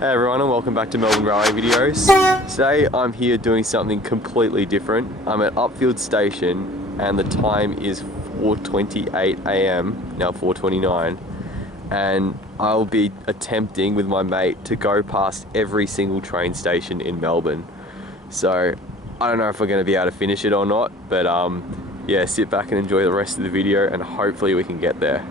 Hey everyone, and welcome back to Melbourne Railway videos. Today I'm here doing something completely different. I'm at Upfield Station and the time is 4:28 AM, now 4:29, and I'll be attempting with my mate to go past every single train station in Melbourne. So I don't know if we're going to be able to finish it or not, but yeah, sit back and enjoy the rest of the video and hopefully we can get there.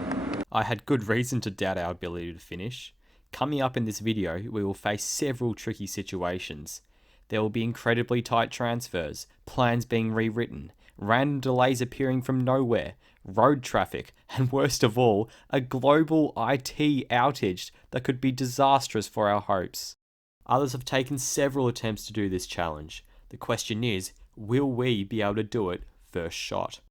I had good reason to doubt our ability to finish. Coming up in this video, we will face several tricky situations. There will be incredibly tight transfers, plans being rewritten, random delays appearing from nowhere, road traffic, and worst of all, a global IT outage that could be disastrous for our hopes. Others have taken several attempts to do this challenge. The question is, will we be able to do it first shot?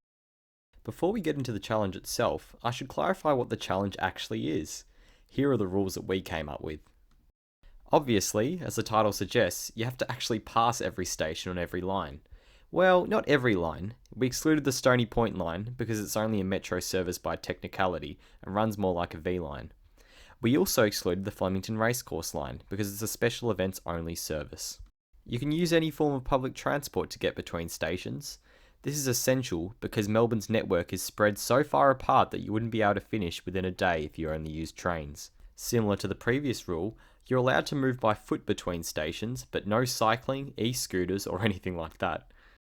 Before we get into the challenge itself, I should clarify what the challenge actually is. Here are the rules that we came up with. Obviously, as the title suggests, you have to actually pass every station on every line. Well, not every line. We excluded the Stony Point line because it's only a metro service by technicality and runs more like a V line. We also excluded the Flemington Racecourse line because it's a special events only service. You can use any form of public transport to get between stations. This is essential because Melbourne's network is spread so far apart that you wouldn't be able to finish within a day if you only used trains. Similar to the previous rule, you're allowed to move by foot between stations, but no cycling, e-scooters or anything like that.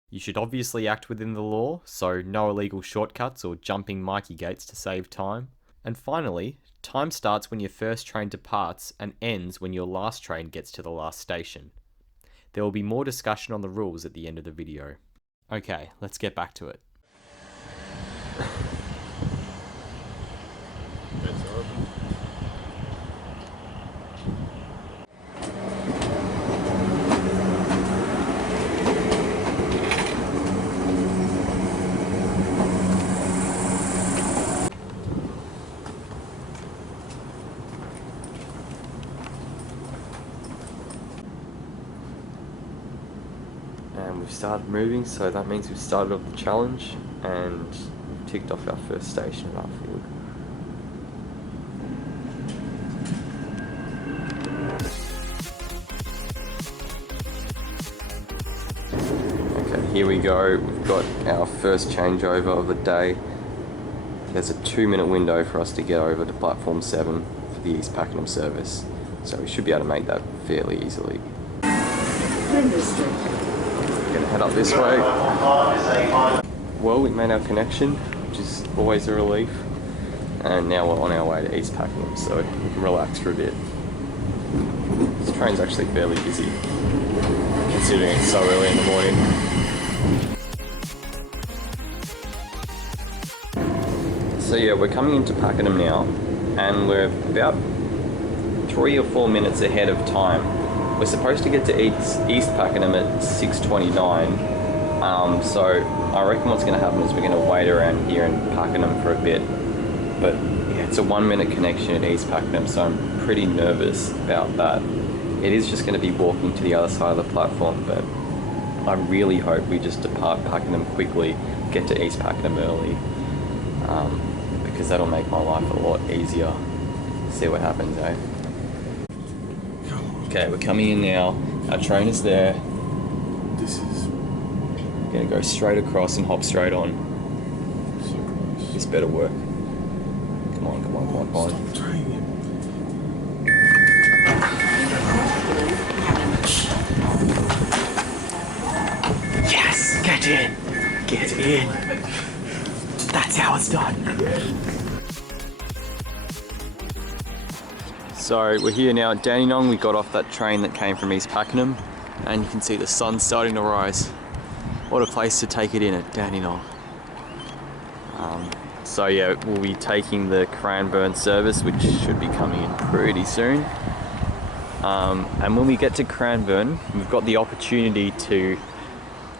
You should obviously act within the law, so no illegal shortcuts or jumping Mikey gates to save time. And finally, time starts when your first train departs and ends when your last train gets to the last station. There will be more discussion on the rules at the end of the video. Okay, let's get back to it. And we've started moving, so that means we've started off the challenge and we've ticked off our first station at Upfield. Okay, here we go. We've got our first changeover of the day. There's a 2-minute window for us to get over to platform 7 for the East Pakenham service, so we should be able to make that fairly easily. Gonna head up this way. Well, we made our connection, which is always a relief, and now we're on our way to East Pakenham, so we can relax for a bit. This train's actually fairly busy, considering it's so early in the morning. So yeah, we're coming into Pakenham now, and we're about 3 or 4 minutes ahead of time. We're supposed to get to East Pakenham at 6:29, so I reckon what's going to happen is we're going to wait around here in Pakenham for a bit. But yeah, it's a 1-minute connection at East Pakenham, so I'm pretty nervous about that. It is just going to be walking to the other side of the platform, but I really hope we just depart Pakenham quickly, get to East Pakenham early, because that'll make my life a lot easier. See what happens, eh? Okay, we're coming in now. Our train is there. We're gonna go straight across and hop straight on. This better work. Come on, come on, come on, come on. Stop trying it. Yes! Get in! Get in! That's how it's done. So we're here now at Dandenong. We got off that train that came from East Pakenham, and you can see the sun starting to rise. What a place to take it in at Dandenong. So yeah, we'll be taking the Craigieburn service, which should be coming in pretty soon. And when we get to Craigieburn, we've got the opportunity to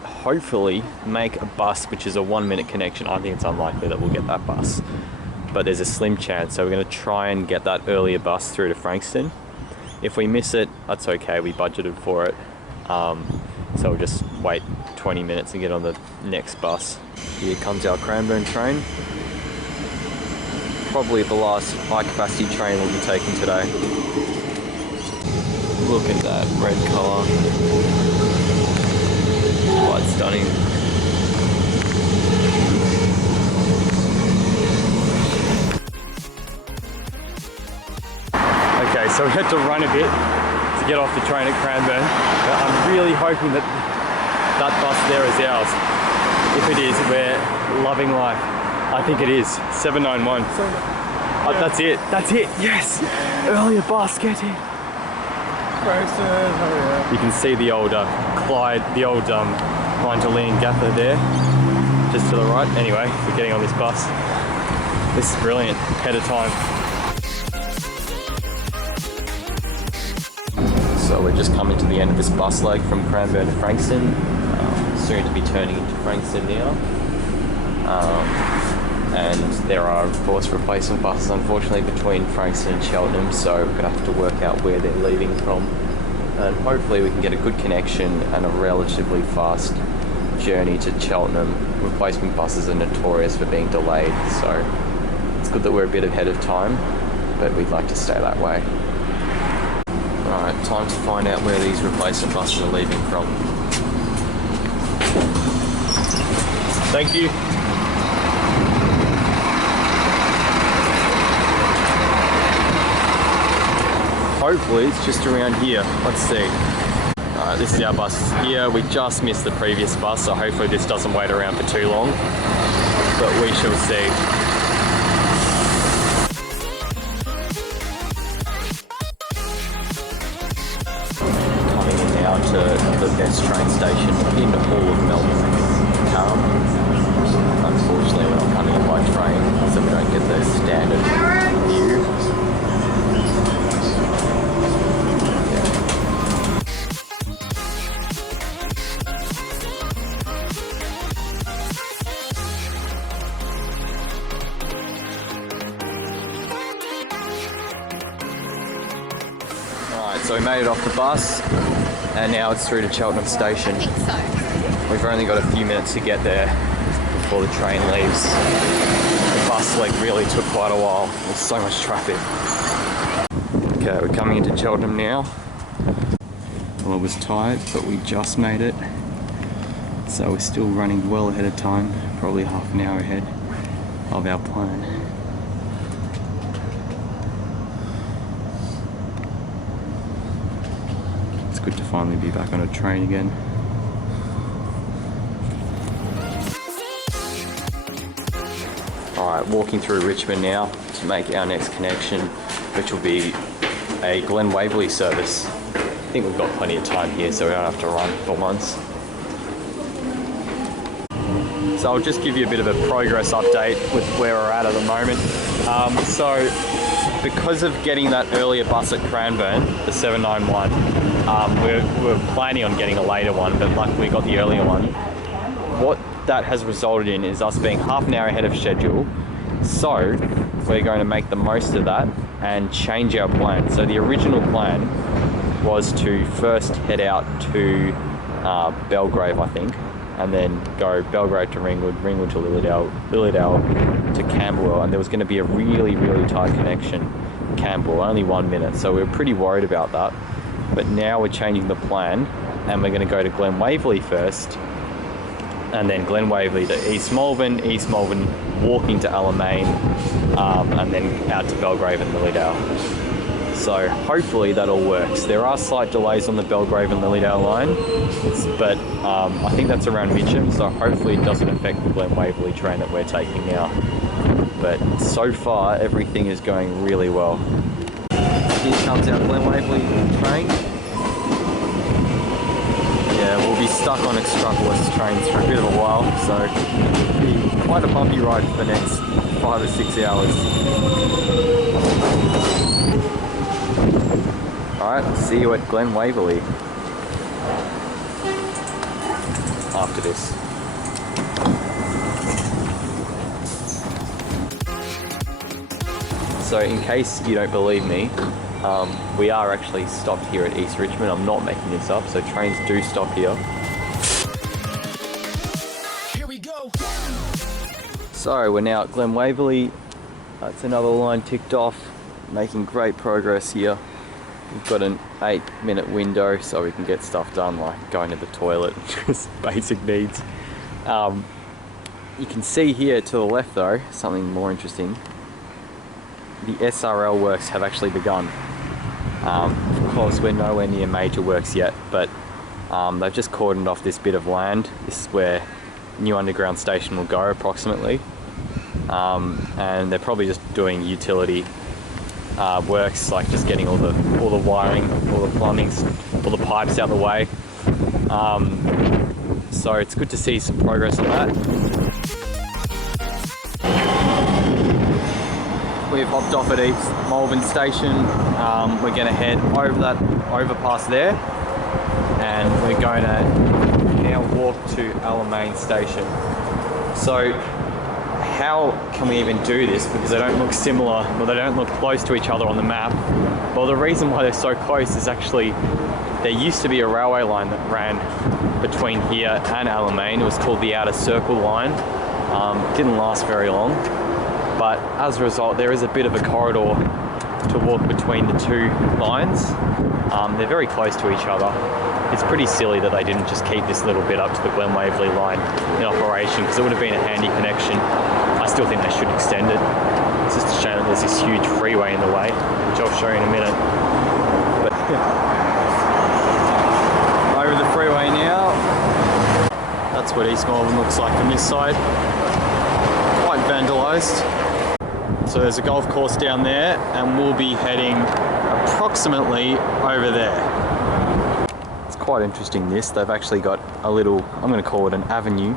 hopefully make a bus, which is a 1-minute connection. I think it's unlikely that we'll get that bus, but there's a slim chance, so we're going to try and get that earlier bus through to Frankston. If we miss it, that's okay, we budgeted for it. So we'll just wait 20 minutes and get on the next bus. Here comes our Craigieburn train. Probably the last high capacity train we'll be taking today. Look at that red colour. Quite stunning. Okay, so we had to run a bit to get off the train at Craigieburn, but I'm really hoping that that bus there is ours. If it is, we're loving life. I think it is. 791. That's it. That's it. Yes. Earlier bus. Get in. Frankston, hurry up. You can see the old Clyde, the old Clyde Gaffer there, just to the right. Anyway, we're getting on this bus. This is brilliant. Ahead of time. So we're just coming to the end of this bus leg from Craigieburn to Frankston. Soon to be turning into Frankston now. And there are of course replacement buses unfortunately between Frankston and Cheltenham, so we're going to have to work out where they're leaving from, and hopefully we can get a good connection and a relatively fast journey to Cheltenham. Replacement buses are notorious for being delayed, so it's good that we're a bit ahead of time, but we'd like to stay that way. Alright, time to find out where these replacement buses are leaving from. Thank you. Hopefully it's just around here. Let's see. Alright, this is our bus here. We just missed the previous bus, so hopefully this doesn't wait around for too long. But we shall see. Coming in now to the best train station in all of Melbourne. Unfortunately we're not coming in by train, so we don't get the standard view. Alright, so we made it off the bus and now it's through to Cheltenham Station. I think so. We've only got a few minutes to get there before the train leaves. The bus leg really took quite a while. There's so much traffic. Okay, we're coming into Cheltenham now. Well, it was tight, but we just made it. So we're still running well ahead of time, probably half an hour ahead of our plan. It's good to finally be back on a train again. Alright, walking through Richmond now to make our next connection, which will be a Glen Waverley service. I think we've got plenty of time here, so we don't have to run for once. So I'll just give you a bit of a progress update with where we're at the moment. So because of getting that earlier bus at Craigieburn, the 791, we're planning on getting a later one, but luckily we got the earlier one. What that has resulted in is us being half an hour ahead of schedule, so we're going to make the most of that and change our plan. So the original plan was to first head out to Belgrave, I think, and then go Belgrave to Ringwood, Ringwood to Lilydale, Lilydale to Camberwell, and there was going to be a really, really tight connection, Camberwell, only 1 minute, so we were pretty worried about that. But now we're changing the plan, and we're going to go to Glen Waverley first, and then Glen Waverley to East Melbourne, walking to Alamein, and then out to Belgrave and Lilydale. So hopefully that all works. There are slight delays on the Belgrave and Lilydale line, but I think that's around Mitcham, so hopefully it doesn't affect the Glen Waverley train that we're taking now. But so far everything is going really well. Here comes our Glen Waverley train. Yeah, we'll be stuck on Extrapolis trains for a bit of a while, so it'll be quite a bumpy ride for the next 5 or 6 hours. Alright, see you at Glen Waverley after this. So in case you don't believe me, we are actually stopped here at East Richmond. I'm not making this up, so trains do stop here. Here we go. So we're now at Glen Waverley. That's another line ticked off, making great progress here. We've got an 8-minute window so we can get stuff done like going to the toilet, just basic needs. You can see here to the left though, something more interesting. The SRL works have actually begun. Of course we're nowhere near major works yet, but they've just cordoned off this bit of land. This is where new underground station will go approximately. And they're probably just doing utility works, like just getting all the wiring, all the plumbing, all the pipes out of the way. So it's good to see some progress on that. We've hopped off at East Melbourne station. We're going to head over that overpass there, and we're going to now walk to Alamein station. So how can we even do this? Because they don't look similar, or they don't look close to each other on the map. Well, the reason why they're so close is actually there used to be a railway line that ran between here and Alamein. It was called the Outer Circle line. It didn't last very long, but as a result there is a bit of a corridor to walk between the two lines. They're very close to each other. It's pretty silly that they didn't just keep this little bit up to the Glen Waverley line in operation, because it would have been a handy connection. I still think they should extend it. It's just a shame that there's this huge freeway in the way, which I'll show you in a minute. But over the freeway now. That's what East Melbourne looks like from this side. Quite vandalised. So there's a golf course down there, and we'll be heading approximately over there. It's quite interesting this. They've actually got a little, I'm going to call it an avenue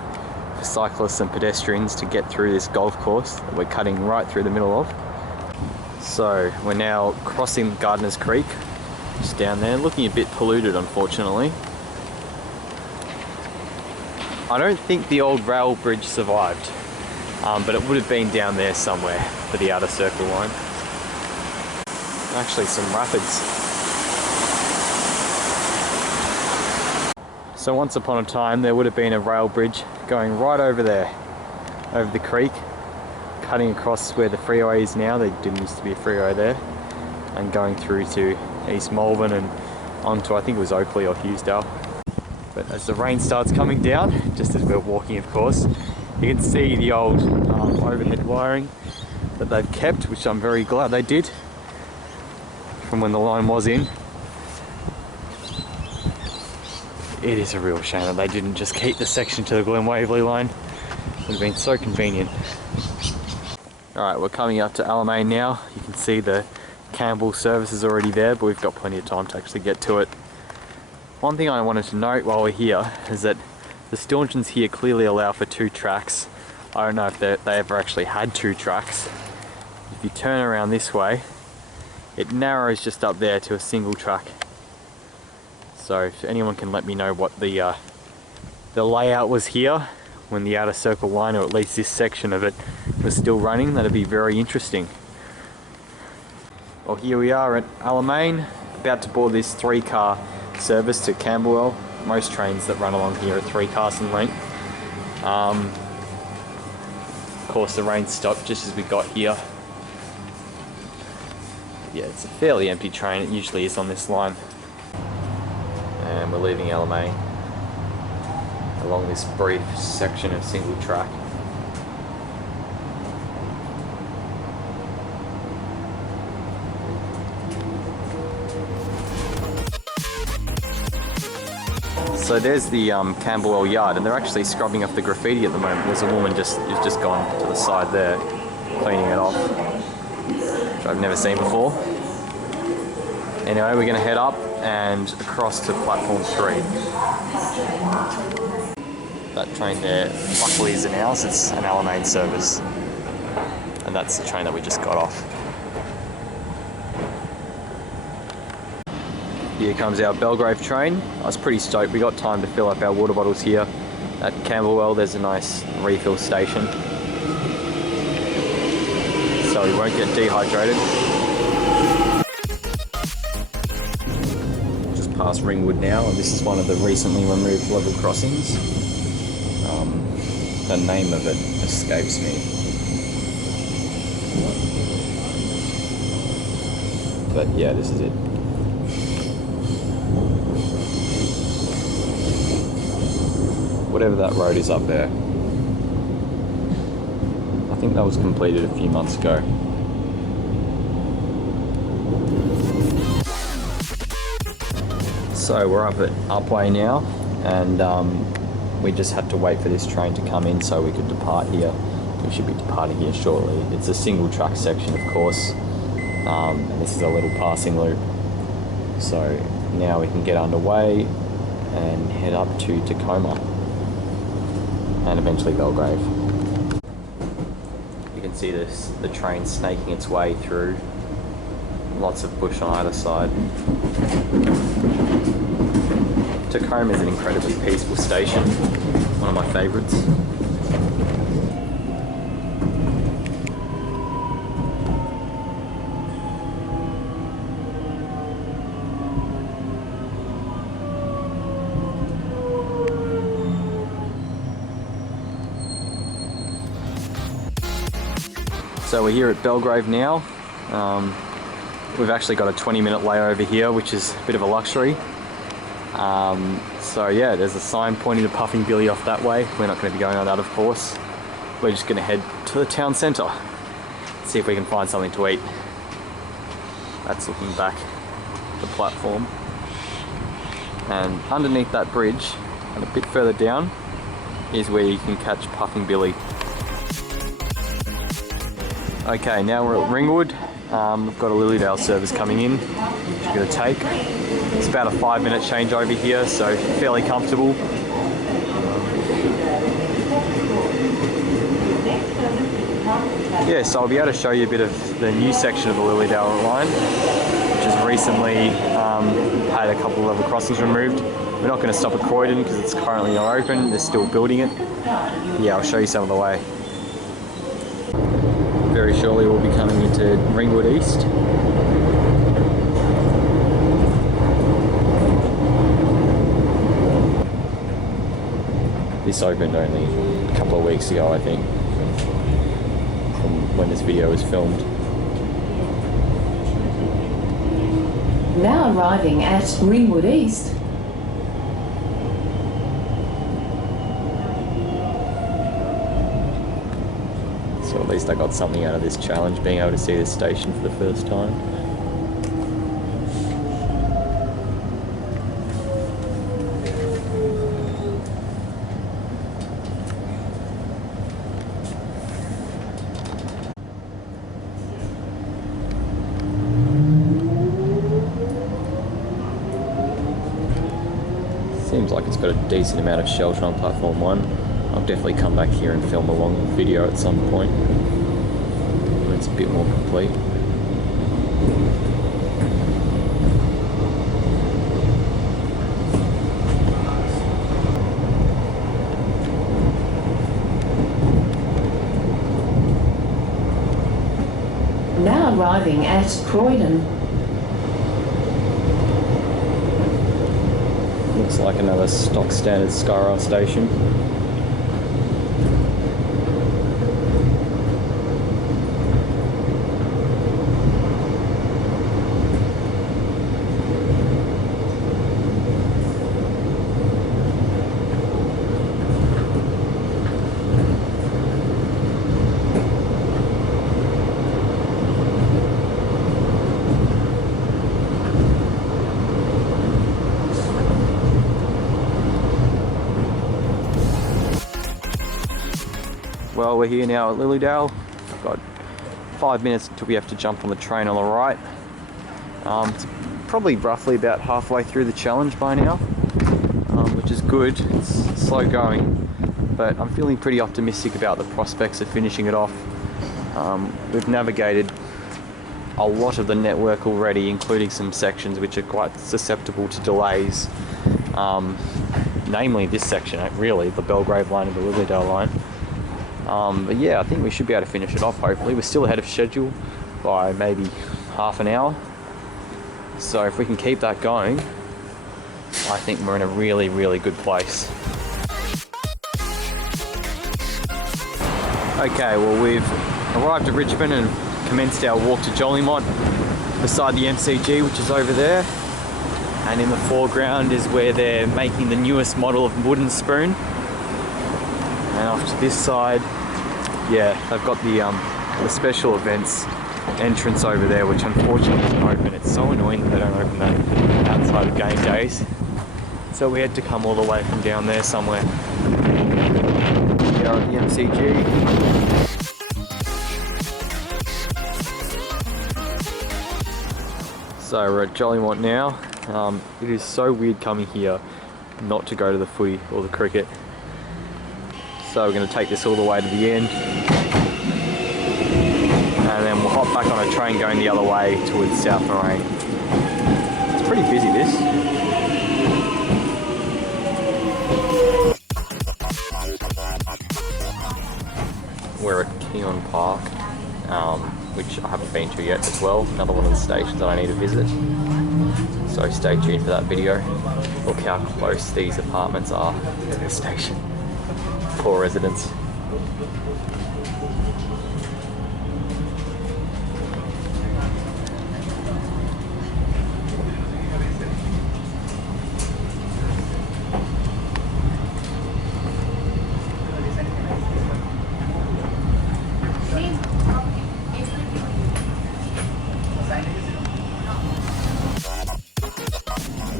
for cyclists and pedestrians to get through this golf course that we're cutting right through the middle of. So we're now crossing Gardeners Creek, just down there, looking a bit polluted unfortunately. I don't think the old rail bridge survived, but it would have been down there somewhere for the Outer Circle line. Actually some rapids. So once upon a time there would have been a rail bridge going right over there, over the creek, cutting across where the freeway is now. There didn't used to be a freeway there, and going through to East Melbourne and onto, I think it was Oakley or Hughesdale. But as the rain starts coming down, just as we're walking of course, you can see the old overhead wiring that they've kept, which I'm very glad they did, from when the line was in. It is a real shame that they didn't just keep the section to the Glen Waverley line. It would have been so convenient. Alright, we're coming up to Alamein now. You can see the Campbell service is already there, but we've got plenty of time to actually get to it. One thing I wanted to note while we're here is that the stanchions here clearly allow for 2 tracks. I don't know if they ever actually had 2 tracks. If you turn around this way, it narrows just up there to a single track. So if anyone can let me know what the layout was here when the Outer Circle line, or at least this section of it, was still running, that'd be very interesting. Well, here we are at Alamein, about to board this 3-car service to Camberwell. Most trains that run along here are 3 cars in length. Of course the rain stopped just as we got here. Yeah, it's a fairly empty train, it usually is on this line. And we're leaving Alamein along this brief section of single track. So there's the Camberwell yard, and they're actually scrubbing off the graffiti at the moment. There's a woman who's just gone to the side there, cleaning it off, which I've never seen before. Anyway, we're going to head up and across to platform 3. That train there, luckily, isn't ours. It's an Alamein service, and that's the train that we just got off. Here comes our Belgrave train. I was pretty stoked. We got time to fill up our water bottles here at Camberwell. There's a nice refill station, so we won't get dehydrated. Just past Ringwood now, and this is one of the recently removed level crossings. The name of it escapes me. But yeah, this is it. whatever that road is up there. I think that was completed a few months ago. So we're up at Upway now, and we just had to wait for this train to come in so we could depart here. We should be departing here shortly. It's a single track section, of course, and this is a little passing loop. So now we can get underway and head up to Tacoma and eventually Belgrave. You can see the train snaking its way through. Lots of bush on either side. Tacoma is an incredibly peaceful station, one of my favourites. So we're here at Belgrave now. We've actually got a 20-minute layover here, which is a bit of a luxury. So yeah, there's a sign pointing to Puffing Billy off that way. We're not going to be going on that, of course. We're just going to head to the town centre, see if we can find something to eat. That's looking back at the platform. And underneath that bridge, and a bit further down, is where you can catch Puffing Billy. Okay, now we're at Ringwood. We've got a Lilydale service coming in, which we're going to take. It's about a 5-minute change over here, so fairly comfortable. Yeah, so I'll be able to show you a bit of the new section of the Lilydale line, which has recently had a couple of level crossings removed. We're not going to stop at Croydon because it's currently not open. They're still building it. Yeah, I'll show you some of the way. Very shortly we'll be coming into Ringwood East. This opened only a couple of weeks ago, I think, from when this video was filmed. Now arriving at Ringwood East. So at least I got something out of this challenge, being able to see this station for the first time. Seems like it's got a decent amount of shelter on platform 1. I'll definitely come back here and film a long video at some point when it's a bit more complete. Now arriving at Croydon. Looks like another stock standard Skyrail station. Well, we're here now at Lilydale. We've got 5 minutes until we have to jump on the train on the right. It's probably roughly about halfway through the challenge by now, which is good. It's slow going, but I'm feeling pretty optimistic about the prospects of finishing it off. We've navigated a lot of the network already, including some sections which are quite susceptible to delays. Namely this section, really, the Belgrave line and the Lilydale line. But yeah, I think we should be able to finish it off, hopefully. We're still ahead of schedule by maybe half an hour. So if we can keep that going, I think we're in a really, really good place. Okay, well, we've arrived at Richmond and commenced our walk to Jolimont beside the MCG, which is over there. And in the foreground is where they're making the newest model of wooden spoon. And off to this side, yeah, they've got the special events entrance over there, which unfortunately isn't open. It's so annoying that they don't open that outside of game days. So we had to come all the way from down there somewhere. We are at the MCG. So we're at Jollymont now. It is so weird coming here not to go to the footy or the cricket. So we're going to take this all the way to the end. And then we'll hop back on a train going the other way towards South Moraine. It's pretty busy, this. We're at Keon Park, which I haven't been to yet as well. Another one of the stations that I need to visit. So stay tuned for that video. Look how close these apartments are to the station. Poor residents.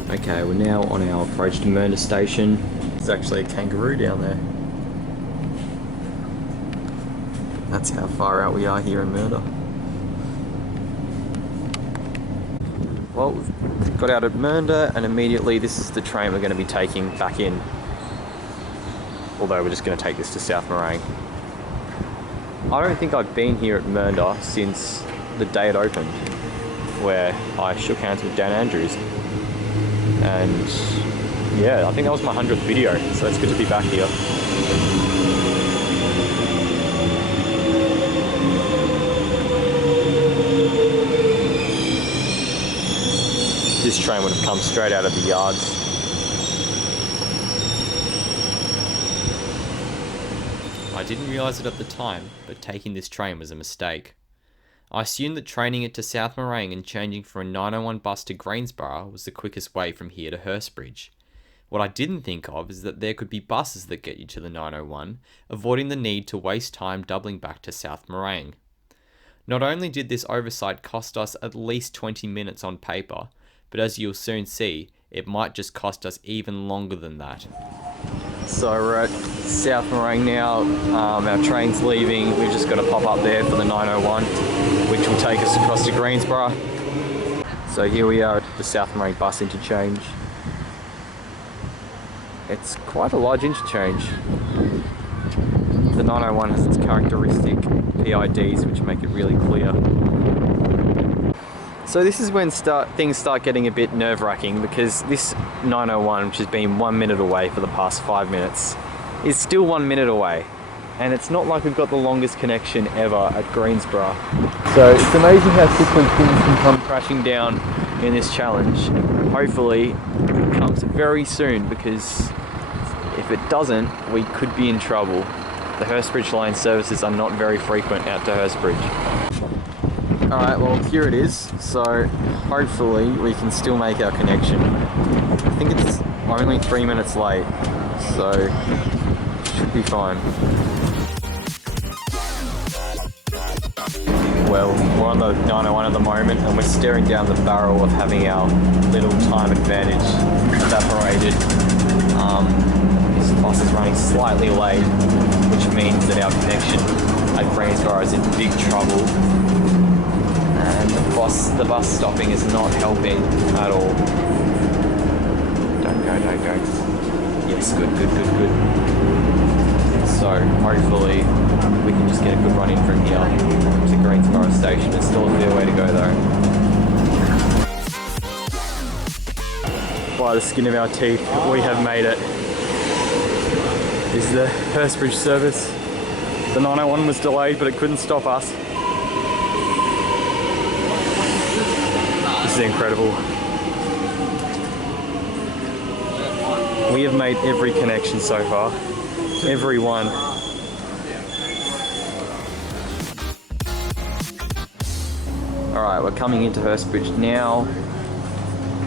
Okay, we're now on our approach to Mernda station. There's actually a kangaroo down there. That's how far out we are here in Mernda. Well, we've got out at Mernda and immediately this is the train we're going to be taking back in. Although we're just going to take this to South Moraine. I don't think I've been here at Mernda since the day it opened, where I shook hands with Dan Andrews. And yeah, I think that was my 100th video, so it's good to be back here. This train would have come straight out of the yards. I didn't realise it at the time, but taking this train was a mistake. I assumed that training it to South Moraine and changing from a 901 bus to Greensborough was the quickest way from here to Hurstbridge. What I didn't think of is that there could be buses that get you to the 901, avoiding the need to waste time doubling back to South Moraine. Not only did this oversight cost us at least 20 minutes on paper, but as you'll soon see, it might just cost us even longer than that. So we're at South Moraine now, our train's leaving, we've just got to pop up there for the 901, which will take us across to Greensborough. So here we are at the South Moraine bus interchange. It's quite a large interchange. The 901 has its characteristic PIDs which make it really clear. So this is when things start getting a bit nerve-wracking, because this 901, which has been 1 minute away for the past 5 minutes, is still 1 minute away. And it's not like we've got the longest connection ever at Greensborough. So it's amazing how quickly things can come crashing down in this challenge. Hopefully it comes very soon, because if it doesn't, we could be in trouble. The Hurstbridge line services are not very frequent out to Hurstbridge. Alright, well here it is, so hopefully we can still make our connection. I think it's only 3 minutes late, so should be fine. Well, we're on the 901 at the moment and we're staring down the barrel of having our little time advantage evaporated. This bus is running slightly late, which means that our connection at Greensborough is in big trouble. And the bus stopping is not helping at all. Don't go. Yes, good. So hopefully we can just get a good run in from here to Greensborough station. It's still a fair way to go though. By the skin of our teeth, we have made it. This is the Hurstbridge service. The 901 was delayed, but it couldn't stop us. This is incredible. We have made every connection so far. Every one. Alright, we're coming into Hurstbridge now.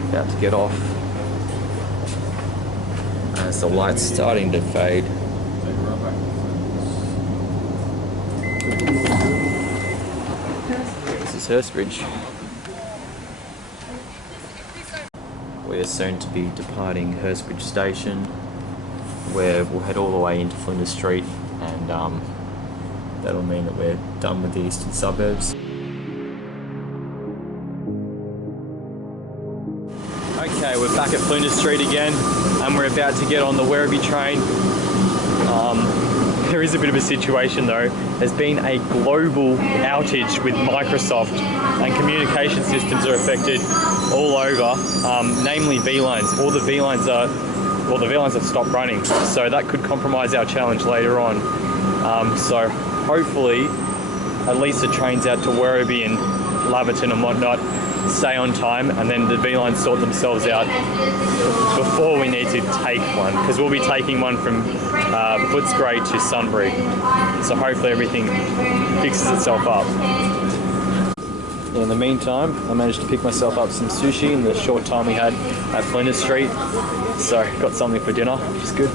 About to get off. As the light's starting to fade. This is Hurstbridge. We're soon to be departing Hurstbridge Station, where we'll head all the way into Flinders Street, and that'll mean that we're done with the eastern suburbs. Okay, we're back at Flinders Street again, and we're about to get on the Werribee train. There is a bit of a situation though. There's been a global outage with Microsoft, and communication systems are affected all over, namely V-lines. All the V-lines are, well, the V-lines have stopped running, so that could compromise our challenge later on. So hopefully, at least the trains out to Werribee and Laverton and whatnot stay on time, and then the V-lines sort themselves out before we need to take one, because we'll be taking one from Footscray to Sunbury. So hopefully everything fixes itself up. In the meantime, I managed to pick myself up some sushi in the short time we had at Flinders Street. So got something for dinner, which is good.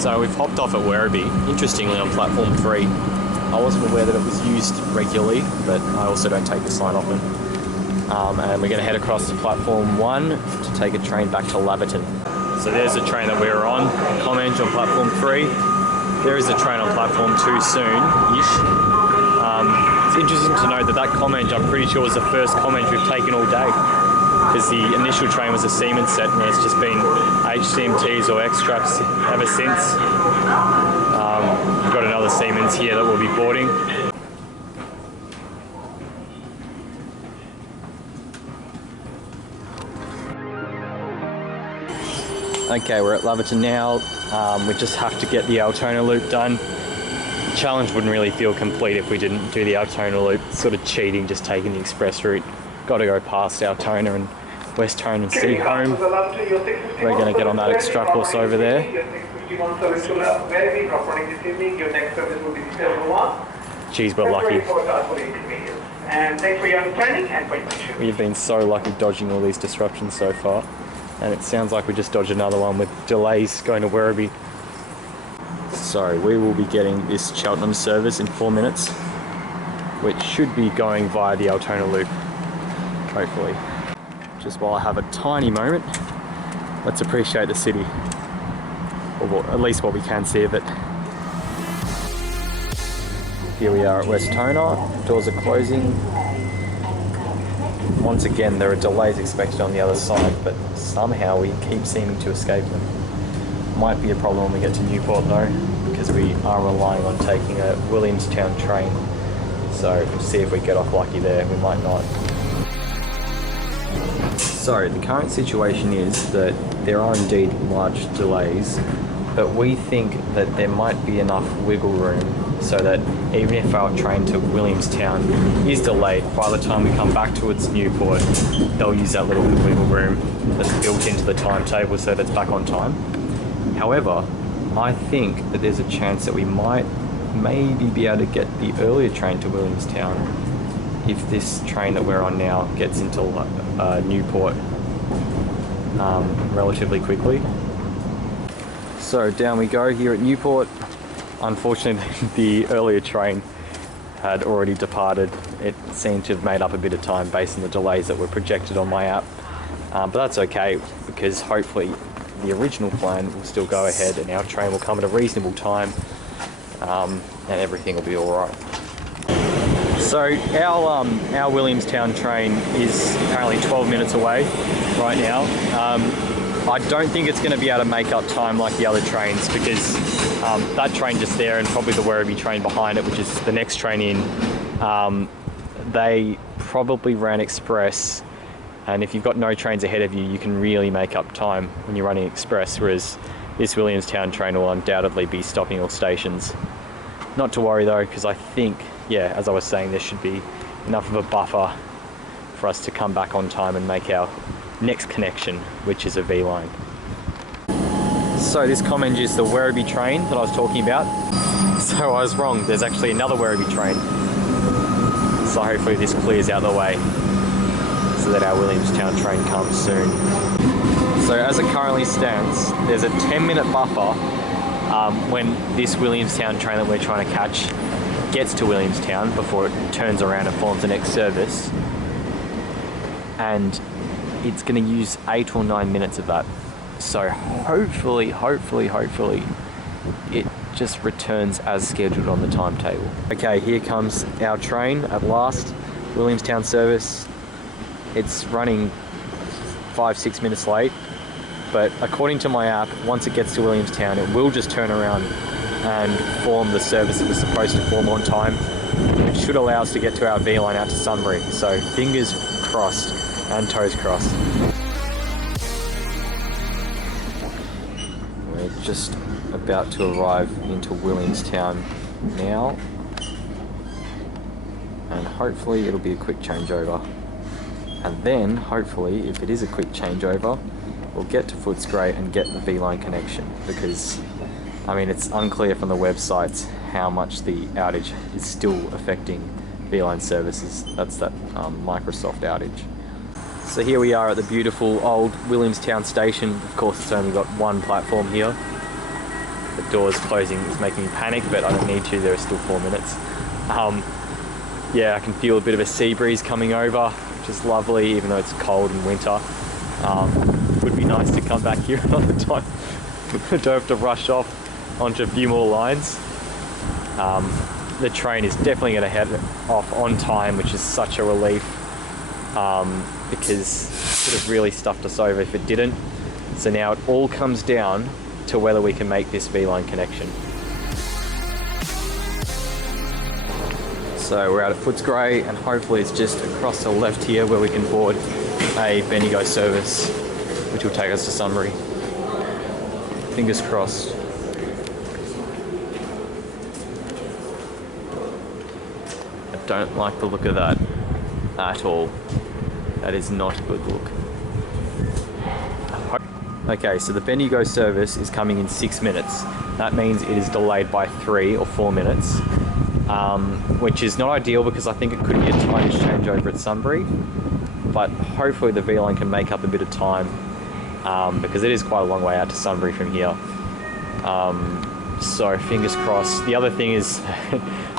So we've hopped off at Werribee, interestingly on platform 3. I wasn't aware that it was used regularly, but I also don't take this line often. And we're going to head across to platform 1 to take a train back to Laverton. So there's the train that we were on, Comenge on platform 3. There is a train on platform 2 soon-ish. It's interesting to note that that Comenge, I'm pretty sure, was the first Comenge we've taken all day, because the initial train was a Siemens set, and it's just been HCMTs or X-straps ever since. We've got another Siemens here that we'll be boarding. Okay, we're at Laverton now. We just have to get the Altona Loop done. The challenge wouldn't really feel complete if we didn't do the Altona Loop. It's sort of cheating just taking the express route. Got to go past Altona and West Tone and see home. We're going to get on that Extracourse over there. Geez, we're lucky. We've been so lucky dodging all these disruptions so far, and it sounds like we just dodged another one with delays going to Werribee. So we will be getting this Cheltenham service in 4 minutes, which should be going via the Altona Loop, hopefully. Just while I have a tiny moment, let's appreciate the city, or at least what we can see of it. Here we are at West Tona, doors are closing. Once again, there are delays expected on the other side, but somehow we keep seeming to escape them. Might be a problem when we get to Newport though, because we are relying on taking a Williamstown train. So we'll see if we get off lucky there, we might not. So the current situation is that there are indeed large delays, but we think that there might be enough wiggle room so that even if our train to Williamstown is delayed, by the time we come back towards Newport, they'll use that little bit of wiggle room that's built into the timetable so that it's back on time. However, I think that there's a chance that we might maybe be able to get the earlier train to Williamstown if this train that we're on now gets into Newport relatively quickly. So down we go here at Newport. Unfortunately, the earlier train had already departed. It seemed to have made up a bit of time based on the delays that were projected on my app. But that's okay, because hopefully the original plan will still go ahead and our train will come at a reasonable time, and everything will be all right. So our Williamstown train is apparently 12 minutes away right now. I don't think it's going to be able to make up time like the other trains, because that train just there and probably the Werribee train behind it, which is the next train in, they probably ran express, and if you've got no trains ahead of you, you can really make up time when you're running express, whereas this Williamstown train will undoubtedly be stopping all stations. Not to worry though, because I think, yeah, as I was saying, there should be enough of a buffer for us to come back on time and make our next connection, which is a V-line. So this Comenge is the Werribee train that I was talking about. So I was wrong, there's actually another Werribee train. So hopefully this clears out the way so that our Williamstown train comes soon. So as it currently stands, there's a 10-minute buffer when this Williamstown train that we're trying to catch gets to Williamstown before it turns around and forms the next service. And it's going to use 8 or 9 minutes of that. So hopefully, it just returns as scheduled on the timetable. Okay, here comes our train at last, Williamstown service. It's running 5-6 minutes late, but according to my app, once it gets to Williamstown, it will just turn around and form the service it was supposed to form on time. It should allow us to get to our V line out to Sunbury. So fingers crossed and toes crossed. We're just about to arrive into Williamstown now, and hopefully it'll be a quick changeover. And then, hopefully, if it is a quick changeover, we'll get to Footscray and get the V-line connection, because, I mean, it's unclear from the websites how much the outage is still affecting V-line services. That's that Microsoft outage. So here we are at the beautiful old Williamstown station. Of course, it's only got one platform here. The doors closing is making me panic, but I don't need to, there are still 4 minutes. Yeah, I can feel a bit of a sea breeze coming over, which is lovely, even though it's cold in winter. Would be nice to come back here another time. I don't have to rush off onto a few more lines. The train is definitely going to head off on time, which is such a relief, because it would have really stuffed us over if it didn't. So now it all comes down to whether we can make this V-line connection. So we're out of Footscray, and hopefully it's just across the left here where we can board a Bendigo service, which will take us to Sunbury. Fingers crossed. I don't like the look of that at all. That is not a good look. Okay, so the Bendigo service is coming in 6 minutes. That means it is delayed by 3 or 4 minutes. Which is not ideal, because I think it could be a tightish changeover at Sunbury, but hopefully the V-line can make up a bit of time, because it is quite a long way out to Sunbury from here. So fingers crossed. The other thing is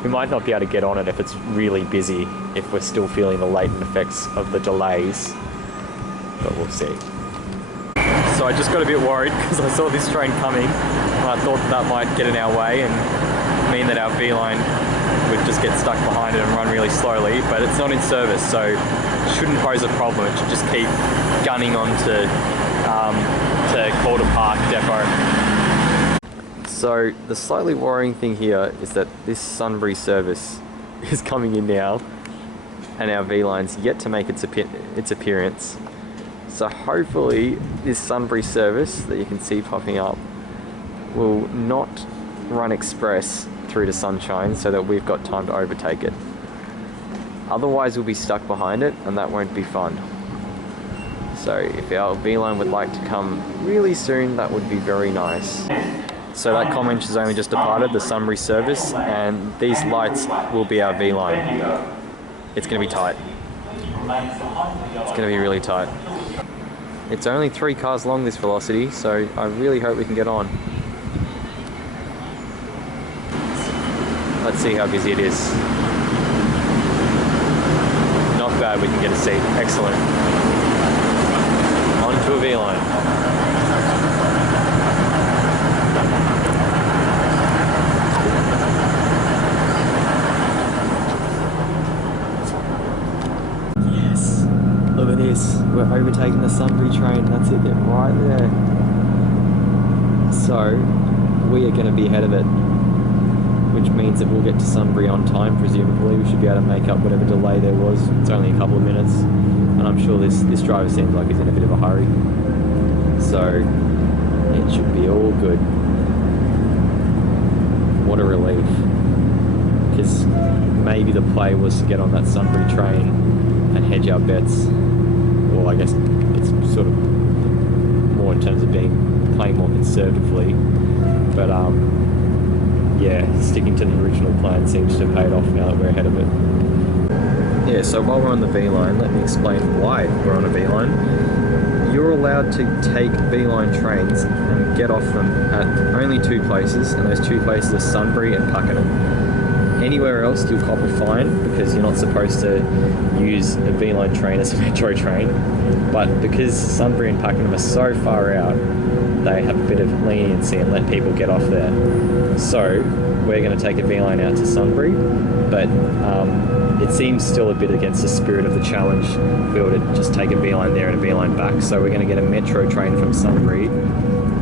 we might not be able to get on it if it's really busy, if we're still feeling the latent effects of the delays, but we'll see. So I just got a bit worried because I saw this train coming, and I thought that might get in our way and mean that our V-line would just get stuck behind it and run really slowly, but it's not in service, so it shouldn't pose a problem. It should just keep gunning on to Calder Park depot. So the slightly worrying thing here is that this Sunbury service is coming in now, and our V-line's yet to make its appearance. So hopefully this Sunbury service that you can see popping up will not run express through to Sunshine, so that we've got time to overtake it. Otherwise we'll be stuck behind it, and that won't be fun. So if our V-line would like to come really soon, that would be very nice. So that comment has only just departed, the Sunbury service, and these lights will be our V-line. It's going to be tight. It's going to be really tight. It's only 3 cars long, this velocity, so I really hope we can get on. Let's see how busy it is. Not bad, we can get a seat. Excellent. On to a V-line. Yes. Look at this. We're overtaking the Sunbury train. That's it, right there. So, we are going to be ahead of it, which means that we'll get to Sunbury on time, presumably. We should be able to make up whatever delay there was. It's only a couple of minutes, and I'm sure this driver seems like he's in a bit of a hurry. So it should be all good. What a relief. Because maybe the play was to get on that Sunbury train and hedge our bets. Well, I guess it's sort of more in terms of playing more conservatively. But yeah, sticking to the original plan seems to have paid off now that we're ahead of it. Yeah, so while we're on the V-line, let me explain why we're on a V-line. you're allowed to take beeline trains and get off them at only 2 places, and those 2 places are Sunbury and Pakenham. Anywhere else you'll cop a fine because you're not supposed to use a beeline train as a metro train. But because Sunbury and Pakenham are so far out, they have a bit of leniency and let people get off there. So we're going to take a beeline out to Sunbury, but it seems still a bit against the spirit of the challenge if we were to just take a beeline there and a beeline back. So we're going to get a metro train from Sunbury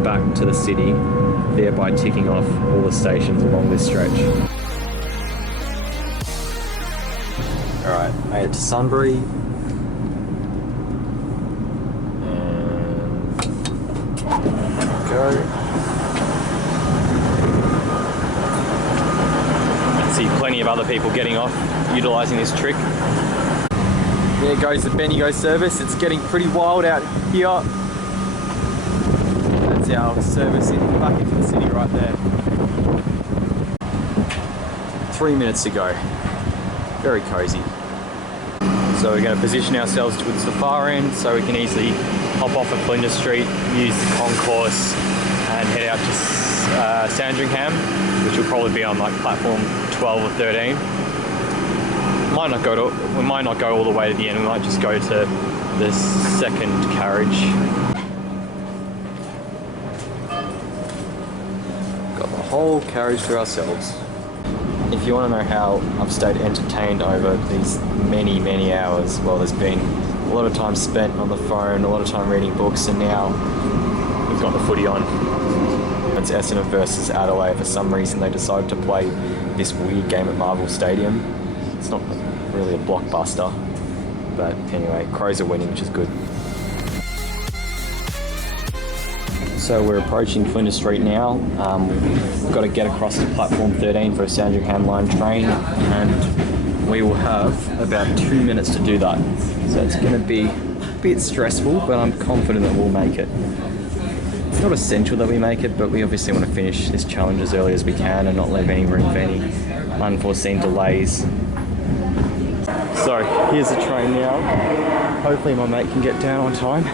back to the city, thereby ticking off all the stations along this stretch. Alright, made it to Sunbury. And go. I see plenty of other people getting off, utilising this trick. There goes the Bendigo service. It's getting pretty wild out here. That's our service back into the city right there. 3 minutes to go. Very cosy. So we're going to position ourselves towards the far end so we can easily hop off at Flinders Street, use the concourse and head out to Sandringham, which will probably be on like platform 12 or 13. We might not go all the way to the end, we might just go to the second carriage. Got the whole carriage to ourselves. If you want to know how I've stayed entertained over these many hours, well, there's been a lot of time spent on the phone, a lot of time reading books, and now we've got the footy on. It's Essendon versus Adelaide. For some reason they decided to play this weird game at Marvel Stadium. It's not really a blockbuster, but anyway, Crows are winning, which is good. So we're approaching Flinders Street now. We've got to get across to platform 13 for a Sandringham line train, and we will have about 2 minutes to do that. So it's going to be a bit stressful, but I'm confident that we'll make it. It's not essential that we make it, but we obviously want to finish this challenge as early as we can and not leave any room for any unforeseen delays. So here's the train now. Hopefully my mate can get down on time.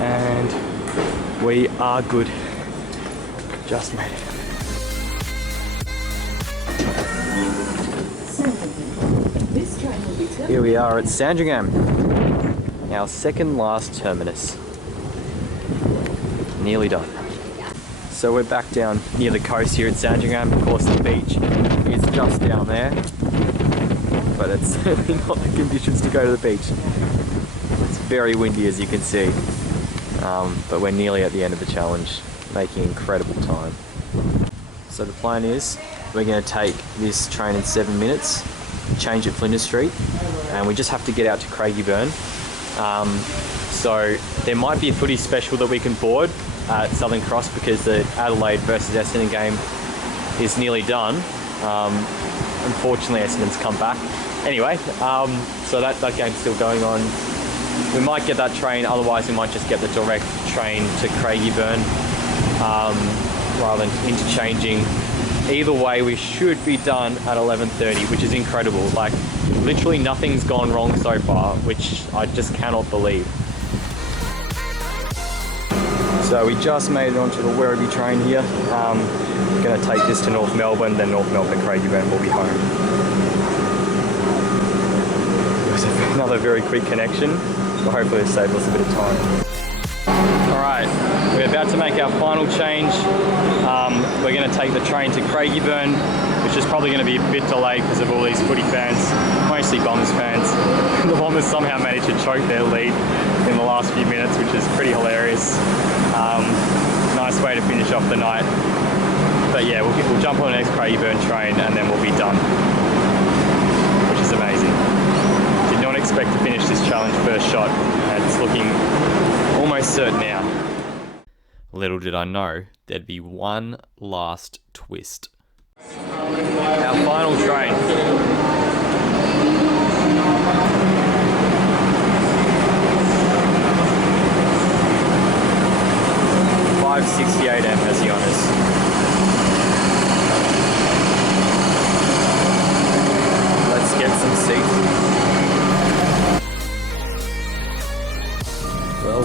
And we are good. Just made it. Here we are at Sandringham, our second last terminus. Nearly done. So we're back down near the coast here at Sandringham. Of course, the beach is just down there, but it's certainly not the conditions to go to the beach. It's very windy, as you can see. But we're nearly at the end of the challenge, making incredible time. So the plan is, we're going to take this train in 7 minutes, change at Flinders Street, and we just have to get out to Craigieburn. So there might be a footy special that we can board at Southern Cross because the Adelaide versus Essendon game is nearly done. Unfortunately, Essendon's come back. Anyway, so that game's still going on. We might get that train, otherwise we might just get the direct train to Craigieburn rather than interchanging. Either way, we should be done at 11:30, which is incredible. Like, literally nothing's gone wrong so far, which I just cannot believe. So we just made it onto the Werribee train here. We're going to take this to North Melbourne, then North Melbourne, Craigieburn, we'll be home. Another very quick connection, so hopefully it saved us a bit of time. Alright, we're about to make our final change. We're going to take the train to Craigieburn, which is probably going to be a bit delayed because of all these footy fans, mostly Bombers fans. The Bombers somehow managed to choke their lead in the last few minutes, which is pretty hilarious. Nice way to finish off the night. But yeah, we'll jump on the next Craigieburn train and then we'll be done, which is amazing. Did not expect to finish this challenge first shot, and it's looking almost certain now. Little did I know there'd be one last twist. Our final train. 5:68 AM has the honours. Let's get some seats.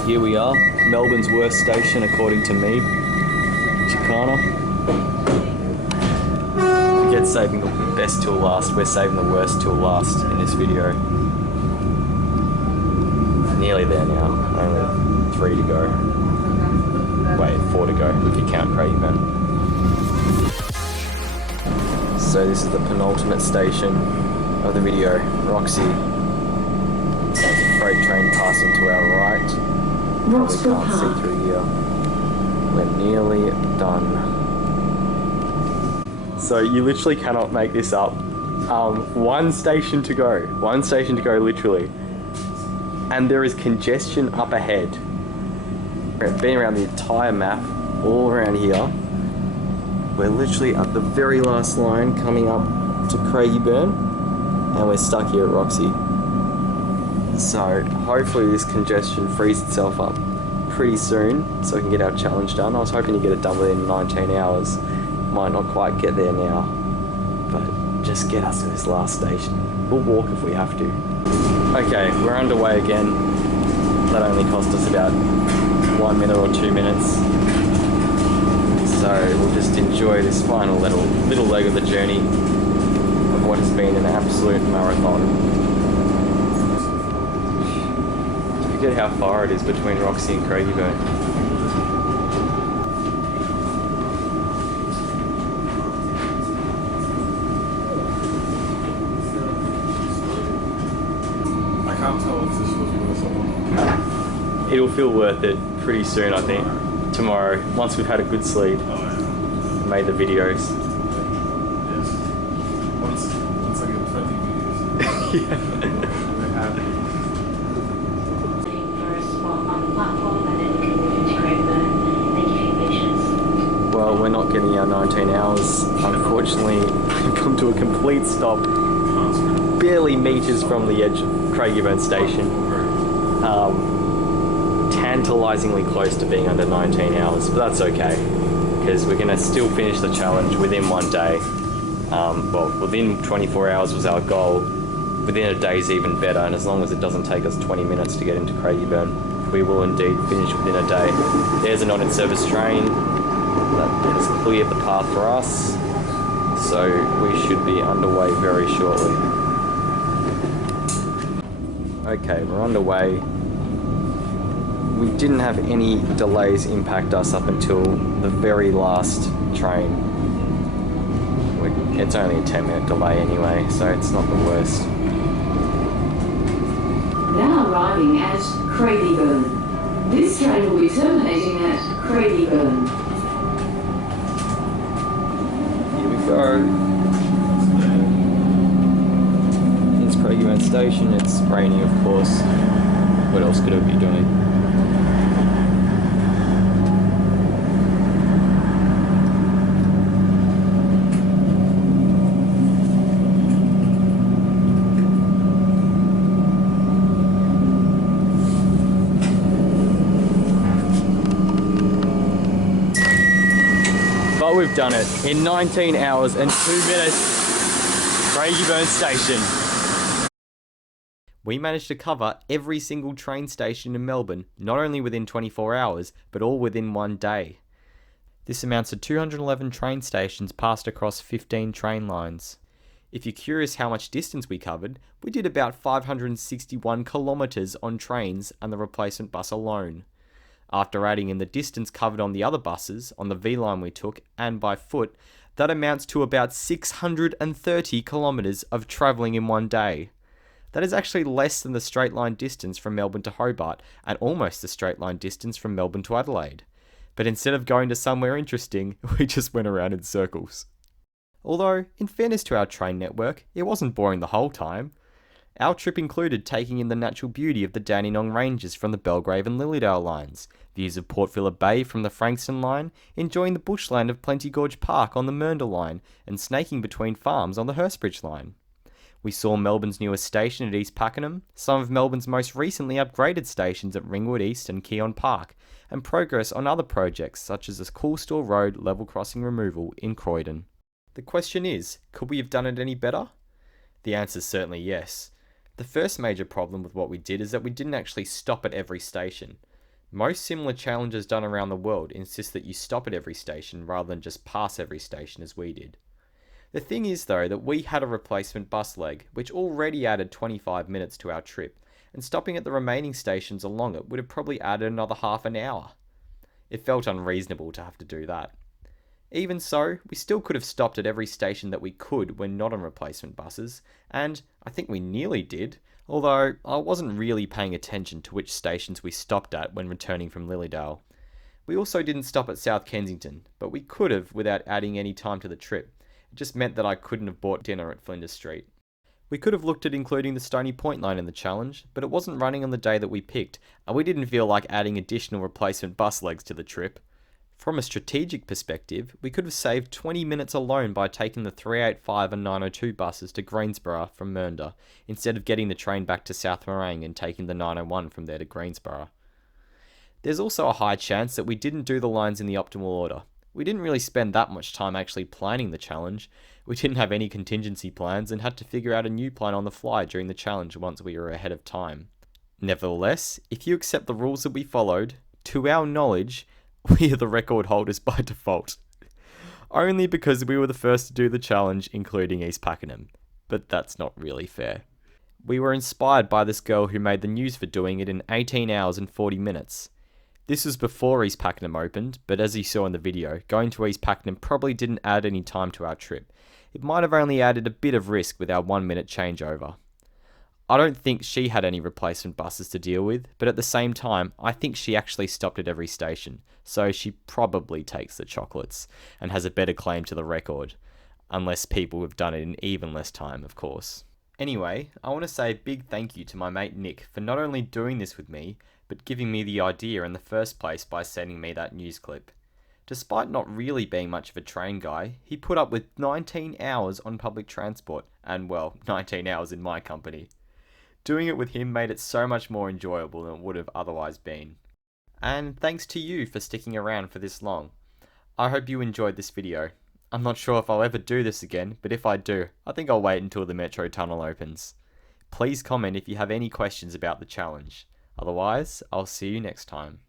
Here we are, Melbourne's worst station according to me, Chicana. Forget saving the best till last, we're saving the worst till last in this video. Nearly there now, only 3 to go. Wait, 4 to go if you count Craigieburn. So this is the penultimate station of the video, Roxy. There's a freight train passing to our right. Probably can't see through here. We're nearly done. So you literally cannot make this up. One station to go literally. And there is congestion up ahead. Been around the entire map, all around here. We're literally at the very last line coming up to Craigieburn, and we're stuck here at Roxy. So hopefully this congestion frees itself up pretty soon so we can get our challenge done. I was hoping to get it done within 19 hours. Might not quite get there now, but just get us to this last station. We'll walk if we have to. Okay, we're underway again. That only cost us about 1 minute or 2 minutes. So we'll just enjoy this final little leg of the journey of what has been an absolute marathon. Forget how far it is between Roxy and Craigieburn. I can't tell if this was worth it. It'll feel worth it pretty soon, I think. Tomorrow, once we've had a good sleep, made the videos. Yes. Once I get 20 videos. Yeah. We're happy. Well, we're not getting our 19 hours. Unfortunately, we've come to a complete stop, barely meters from the edge of Craigieburn station. Tantalizingly close to being under 19 hours, but that's okay, because we're going to still finish the challenge within 1 day. Well, within 24 hours was our goal. Within a day is even better, and as long as it doesn't take us 20 minutes to get into Craigieburn, we will indeed finish within a day. There's a not-in-service train that has cleared the path for us, so we should be underway very shortly. Okay, we're underway. We didn't have any delays impact us up until the very last train. It's only a 10-minute delay anyway, so it's not the worst. Now arriving at Craigieburn. This train will be terminating at Craigieburn. Here we go. It's Craigieburn station. It's raining, of course. What else could it be doing? But we've done it in 19 hours and 2 minutes. Craigieburn station. We managed to cover every single train station in Melbourne, not only within 24 hours, but all within 1 day. This amounts to 211 train stations passed across 15 train lines. If you're curious how much distance we covered, we did about 561 kilometres on trains and the replacement bus alone. After adding in the distance covered on the other buses, on the V line we took, and by foot, that amounts to about 630 kilometres of travelling in 1 day. That is actually less than the straight line distance from Melbourne to Hobart, and almost the straight line distance from Melbourne to Adelaide. But instead of going to somewhere interesting, we just went around in circles. Although, in fairness to our train network, it wasn't boring the whole time. Our trip included taking in the natural beauty of the Dandenong Ranges from the Belgrave and Lilydale lines, views of Port Phillip Bay from the Frankston line, enjoying the bushland of Plenty Gorge Park on the Mernda line, and snaking between farms on the Hurstbridge line. We saw Melbourne's newest station at East Pakenham, some of Melbourne's most recently upgraded stations at Ringwood East and Keon Park, and progress on other projects such as the Coolstore Road level crossing removal in Croydon. The question is, could we have done it any better? The answer is certainly yes. The first major problem with what we did is that we didn't actually stop at every station. Most similar challenges done around the world insist that you stop at every station rather than just pass every station as we did. The thing is though that we had a replacement bus leg, which already added 25 minutes to our trip, and stopping at the remaining stations along it would have probably added another half an hour. It felt unreasonable to have to do that. Even so, we still could have stopped at every station that we could when not on replacement buses, and I think we nearly did, although I wasn't really paying attention to which stations we stopped at when returning from Lilydale. We also didn't stop at South Kensington, but we could have without adding any time to the trip. It just meant that I couldn't have bought dinner at Flinders Street. We could have looked at including the Stony Point line in the challenge, but it wasn't running on the day that we picked, and we didn't feel like adding additional replacement bus legs to the trip. From a strategic perspective, we could have saved 20 minutes alone by taking the 385 and 902 buses to Greensborough from Mernda, instead of getting the train back to South Morang and taking the 901 from there to Greensborough. There's also a high chance that we didn't do the lines in the optimal order. We didn't really spend that much time actually planning the challenge. We didn't have any contingency plans and had to figure out a new plan on the fly during the challenge once we were ahead of time. Nevertheless, if you accept the rules that we followed, to our knowledge, we are the record holders by default. Only because we were the first to do the challenge, including East Pakenham. But that's not really fair. We were inspired by this girl who made the news for doing it in 18 hours and 40 minutes. This was before East Pakenham opened, but as you saw in the video, going to East Pakenham probably didn't add any time to our trip. It might have only added a bit of risk with our 1 minute changeover. I don't think she had any replacement buses to deal with, but at the same time, I think she actually stopped at every station, so she probably takes the chocolates and has a better claim to the record, unless people have done it in even less time, of course. Anyway, I want to say a big thank you to my mate Nick for not only doing this with me, but giving me the idea in the first place by sending me that news clip. Despite not really being much of a train guy, he put up with 19 hours on public transport, and well, 19 hours in my company. Doing it with him made it so much more enjoyable than it would have otherwise been. And thanks to you for sticking around for this long. I hope you enjoyed this video. I'm not sure if I'll ever do this again, but if I do, I think I'll wait until the metro tunnel opens. Please comment if you have any questions about the challenge. Otherwise, I'll see you next time.